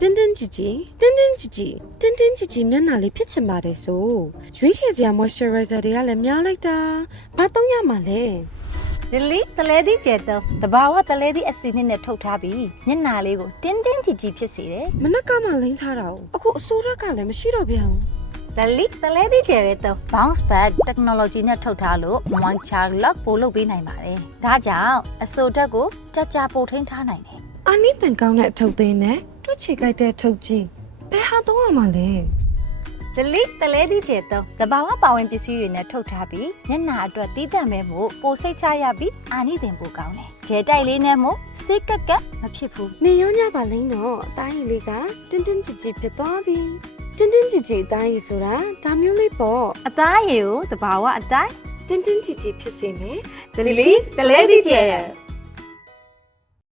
တင်းတင်းကြည်ကြည်တင်းတင်းကြည်ကြည်တင်းတင်းကြည်ကြည်မျက်နှာလေးဖြစ်ချင်ပါတယ်ဆိုရွေးချယ်စရာ moisturizer တွေကလည်းများလိုက်တာဘာသုံးရမှာလဲ ဒီလီတလဲသီးကျဲတော့တဘာဝတလဲသီးအစီနဲ့ထုတ်ထားပြီးမျက်နှာလေးကိုတင်းတင်းကြည်ကြည်ဖြစ်စေတယ် မနက်ကမှလိမ့်ထားတာအခုအစိုးရကလည်းမရှိတော့ပြန်ဘူး ။ဒီလီတလဲသီးကျဲပဲတော့ bounce back technology နဲ့ထုတ်ထားလို့ moisture lock ပို့လုပ်ပေးနိုင်ပါတယ်။ဒါကြောင့်အဆိုဓာတ်ကိုကြာပို့ထိန်းထားနိုင်တယ် အာနိတန်ကောင်းတဲ့အထုပ်သင်းနဲ့တွက်ချေကြိုက်တဲ့အထုပ်ကြီးဘယ်ဟာသုံးရမှာလဲ ။ဒီလီတလဲသီးကျဲတော့တဘာဝပါဝင်ပစ္စည်းတွေနဲ့ထုတ်ထားပြီးမျက်နှာအတွက်တီးတန့်ပဲမို့ပိုစိတ်ချရပြီးအာနိသင်ပိုကောင်းတယ်။ကျဲတိုက်လေးနဲ့မို့စိတ်ကက်ကမဖြစ်ဘူး နေရောညပါလိမ့်တော့အသားရည်လေးကတင်းတင်းကြည်ကြည်ဖြစ်သွားပြီတင်းတင်းကြည်ကြည်အသားရည်ဆိုတာဒါမျိုးလေးပေါ့ ။အသားရည်ကိုတဘာဝအတိုင်း တင်းတင်းကြည်ကြည်ဖြစ်စေမယ် ဒီလီတလဲသီးကျဲ